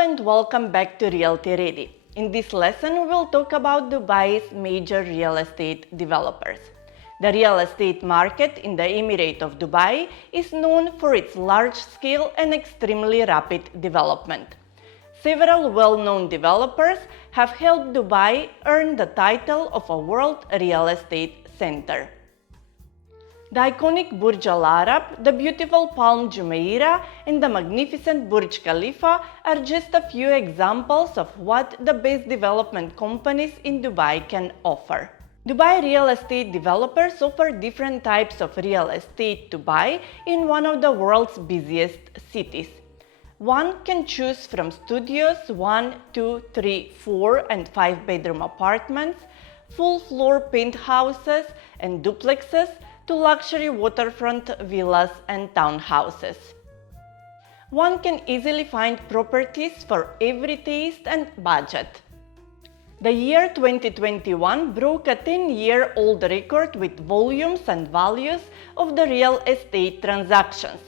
and welcome back to Realty Ready. In this lesson, we will talk about Dubai's major real estate developers. The real estate market in the Emirate of Dubai is known for its large-scale and extremely rapid development. Several well-known developers have helped Dubai earn the title of a world real estate center. The iconic Burj Al Arab, the beautiful Palm Jumeirah, and the magnificent Burj Khalifa are just a few examples of what the best development companies in Dubai can offer. Dubai real estate developers offer different types of real estate to buy in one of the world's busiest cities. One can choose from studios, 1, 2, 3, 4, and 5-bedroom apartments, full-floor penthouses and duplexes, to luxury waterfront villas and townhouses. One can easily find properties for every taste and budget. The year 2021 broke a 10-year-old record with volumes and values of the real estate transactions.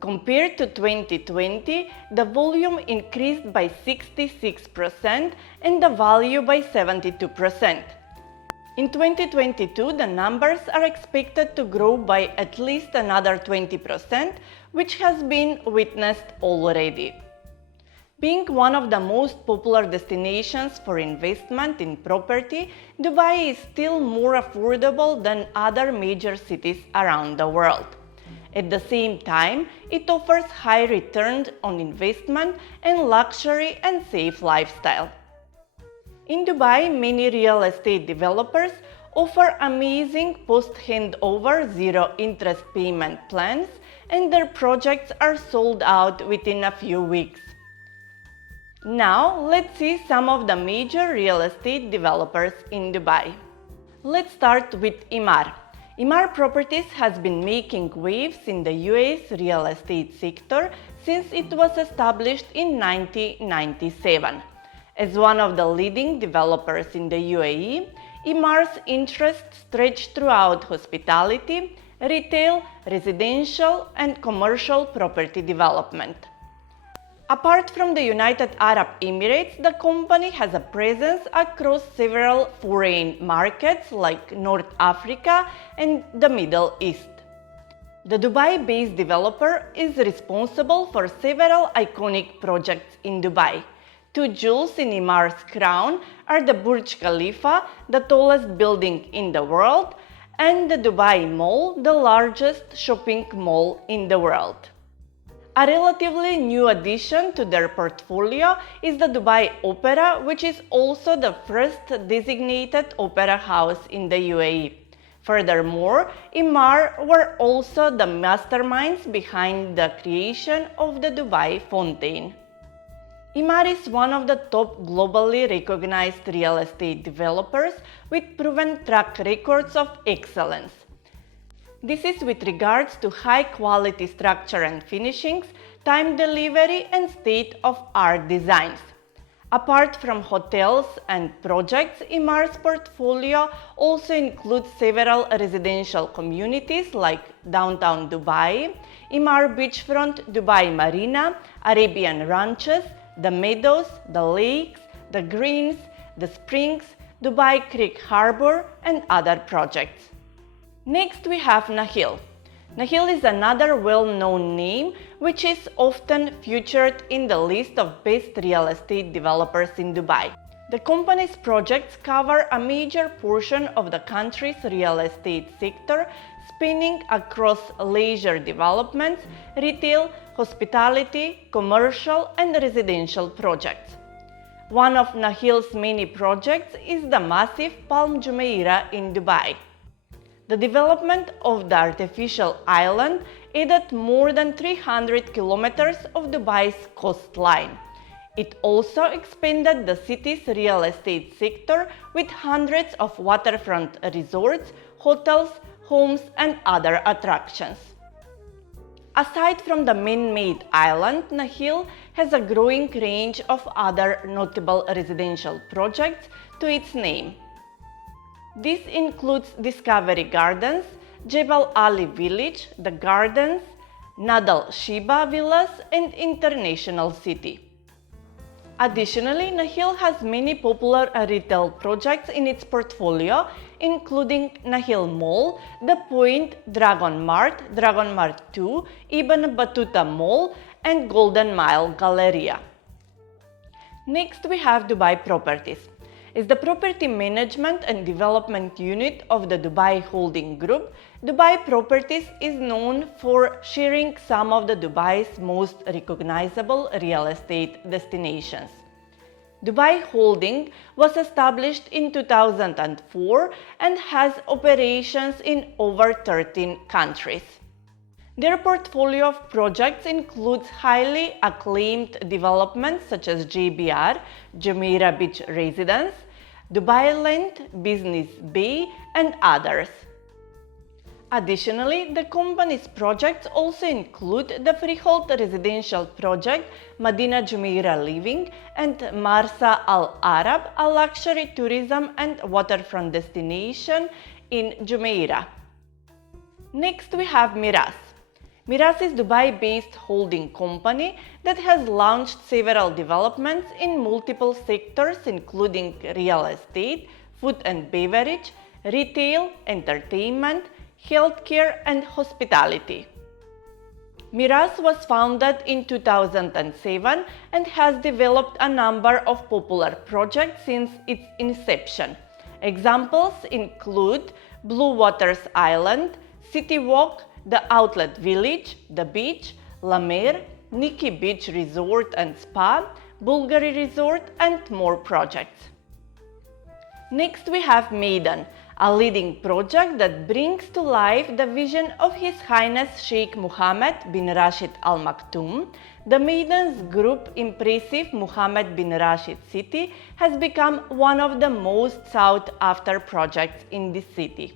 Compared to 2020, the volume increased by 66% and the value by 72%. In 2022, the numbers are expected to grow by at least another 20%, which has been witnessed already. Being one of the most popular destinations for investment in property, Dubai is still more affordable than other major cities around the world. At the same time, it offers high return on investment and luxury and safe lifestyle. In Dubai, many real estate developers offer amazing post-handover zero-interest payment plans, and their projects are sold out within a few weeks. Now, let's see some of the major real estate developers in Dubai. Let's start with Emaar. Emaar Properties has been making waves in the US real estate sector since it was established in 1997. As one of the leading developers in the UAE, Emaar's interests stretch throughout hospitality, retail, residential, and commercial property development. Apart from the United Arab Emirates, the company has a presence across several foreign markets like North Africa and the Middle East. The Dubai-based developer is responsible for several iconic projects in Dubai. Two jewels in Emaar's crown are the Burj Khalifa, the tallest building in the world, and the Dubai Mall, the largest shopping mall in the world. A relatively new addition to their portfolio is the Dubai Opera, which is also the first designated opera house in the UAE. Furthermore, Emaar were also the masterminds behind the creation of the Dubai Fountain. Emaar is one of the top globally recognized real estate developers with proven track records of excellence. This is with regards to high-quality structure and finishings, time delivery, and state-of-art designs. Apart from hotels and projects, Emaar's portfolio also includes several residential communities like Downtown Dubai, Emaar Beachfront Dubai Marina, Arabian Ranches, the Meadows, the Lakes, the Greens, the Springs, Dubai Creek Harbor, and other projects. Next, we have Nakheel. Nakheel is another well-known name which is often featured in the list of best real estate developers in Dubai. The company's projects cover a major portion of the country's real estate sector, spanning across leisure developments, retail, hospitality, commercial, and residential projects. One of Nakheel's many projects is the massive Palm Jumeirah in Dubai. The development of the artificial island added more than 300 kilometers of Dubai's coastline. It also expanded the city's real estate sector with hundreds of waterfront resorts, hotels, homes, and other attractions. Aside from the man-made island, Nakheel has a growing range of other notable residential projects to its name. This includes Discovery Gardens, Jebel Ali Village, The Gardens, Nadal Shiba Villas, and International City. Additionally, Nahil has many popular retail projects in its portfolio, including Nahil Mall, The Point, Dragon Mart 2, Ibn Battuta Mall, and Golden Mile Galleria. Next, we have Dubai Properties. As the property management and development unit of the Dubai Holding Group, Dubai Properties is known for sharing some of the Dubai's most recognizable real estate destinations. Dubai Holding was established in 2004 and has operations in over 13 countries. Their portfolio of projects includes highly acclaimed developments such as JBR, Jumeirah Beach Residence, Dubai Land, Business Bay, and others. Additionally, the company's projects also include the freehold residential project Madina Jumeirah Living and Marsa Al Arab, a luxury tourism and waterfront destination in Jumeirah. Next, we have Miras. Miras is Dubai-based holding company that has launched several developments in multiple sectors including real estate, food and beverage, retail, entertainment, healthcare, and hospitality. Miras was founded in 2007 and has developed a number of popular projects since its inception. Examples include Blue Waters Island, City Walk, the Outlet Village, The Beach, La Mer, Nikki Beach Resort and Spa, Bulgari Resort, and more projects. Next, we have Maidan, a leading project that brings to life the vision of His Highness Sheikh Mohammed bin Rashid Al Maktoum. The Maidan's group impressive Mohammed bin Rashid City has become one of the most sought after projects in the city.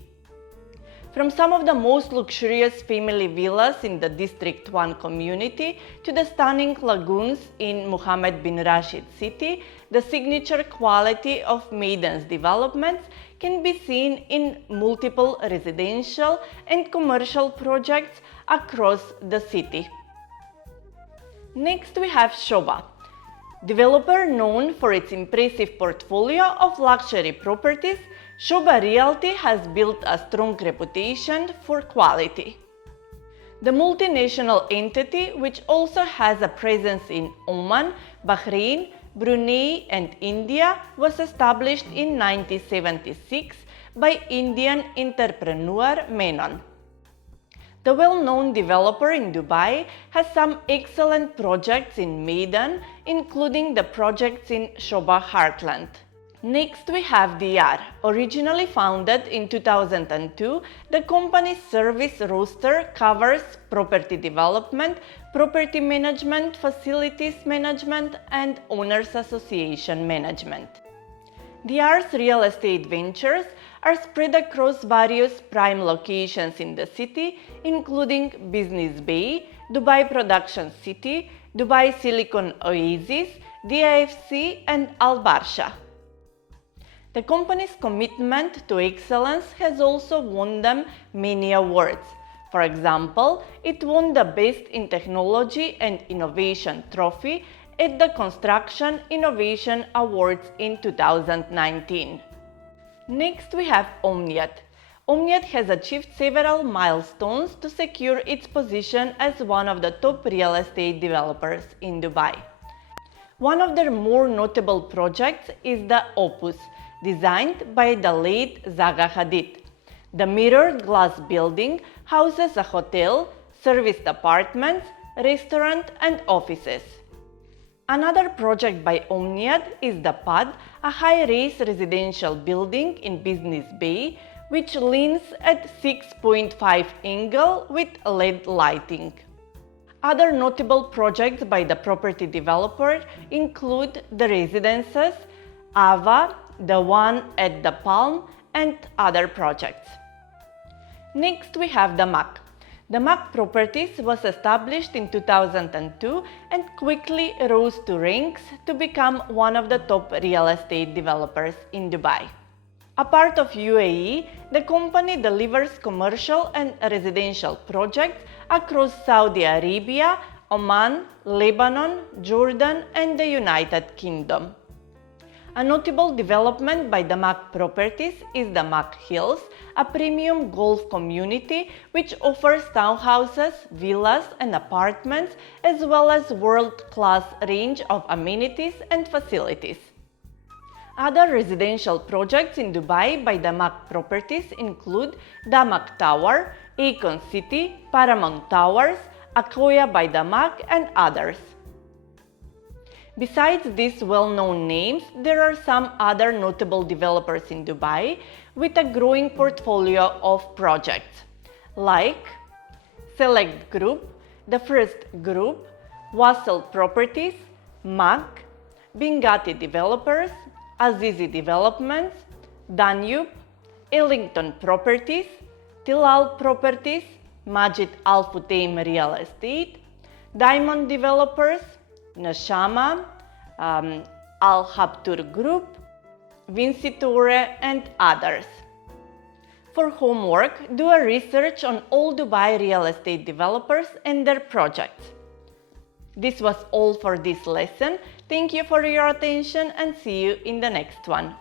From some of the most luxurious family villas in the District 1 community to the stunning lagoons in Mohammed bin Rashid City, the signature quality of Maidan's developments can be seen in multiple residential and commercial projects across the city. Next, we have Shoba, developer known for its impressive portfolio of luxury properties. Shoba Realty has built a strong reputation for quality. The multinational entity, which also has a presence in Oman, Bahrain, Brunei, and India, was established in 1976 by Indian entrepreneur Menon. The well-known developer in Dubai has some excellent projects in Maidan, including the projects in Shoba Heartland. Next, we have DR. Originally founded in 2002, the company's service roster covers property development, property management, facilities management, and owners association management. DR's real estate ventures are spread across various prime locations in the city, including Business Bay, Dubai Production City, Dubai Silicon Oasis, DIFC, and Al Barsha. The company's commitment to excellence has also won them many awards. For example, it won the Best in Technology and Innovation trophy at the Construction Innovation Awards in 2019. Next, we have Omniad. Omniad has achieved several milestones to secure its position as one of the top real estate developers in Dubai. One of their more notable projects is the Opus, designed by the late Zaha Hadid. The mirrored glass building houses a hotel, serviced apartments, restaurant, and offices. Another project by Omniad is the Pad, a high-rise residential building in Business Bay, which leans at 6.5 angle with LED lighting. Other notable projects by the property developer include the residences, Ava, the one at the Palm, and other projects. Next, we have the MAC. The MAC Properties was established in 2002 and quickly rose to ranks to become one of the top real estate developers in Dubai. A part of UAE, the company delivers commercial and residential projects across Saudi Arabia, Oman, Lebanon, Jordan, and the United Kingdom. A notable development by Damac Properties is Damac Hills, a premium golf community which offers townhouses, villas, and apartments, as well as world-class range of amenities and facilities. Other residential projects in Dubai by Damac Properties include Damac Tower, Icon City, Paramount Towers, Akoya by Damac, and others. Besides these well-known names, there are some other notable developers in Dubai with a growing portfolio of projects, like Select Group, The First Group, Wassel Properties, MAC, Bingati Developers, Azizi Developments, Danube, Ellington Properties, Tilal Properties, Majid Al Futtaim Real Estate, Diamond Developers, Nashama, Al Habtour Group, Vinciture, and others. For homework, do a research on all Dubai real estate developers and their projects. This was all for this lesson. Thank you for your attention and see you in the next one.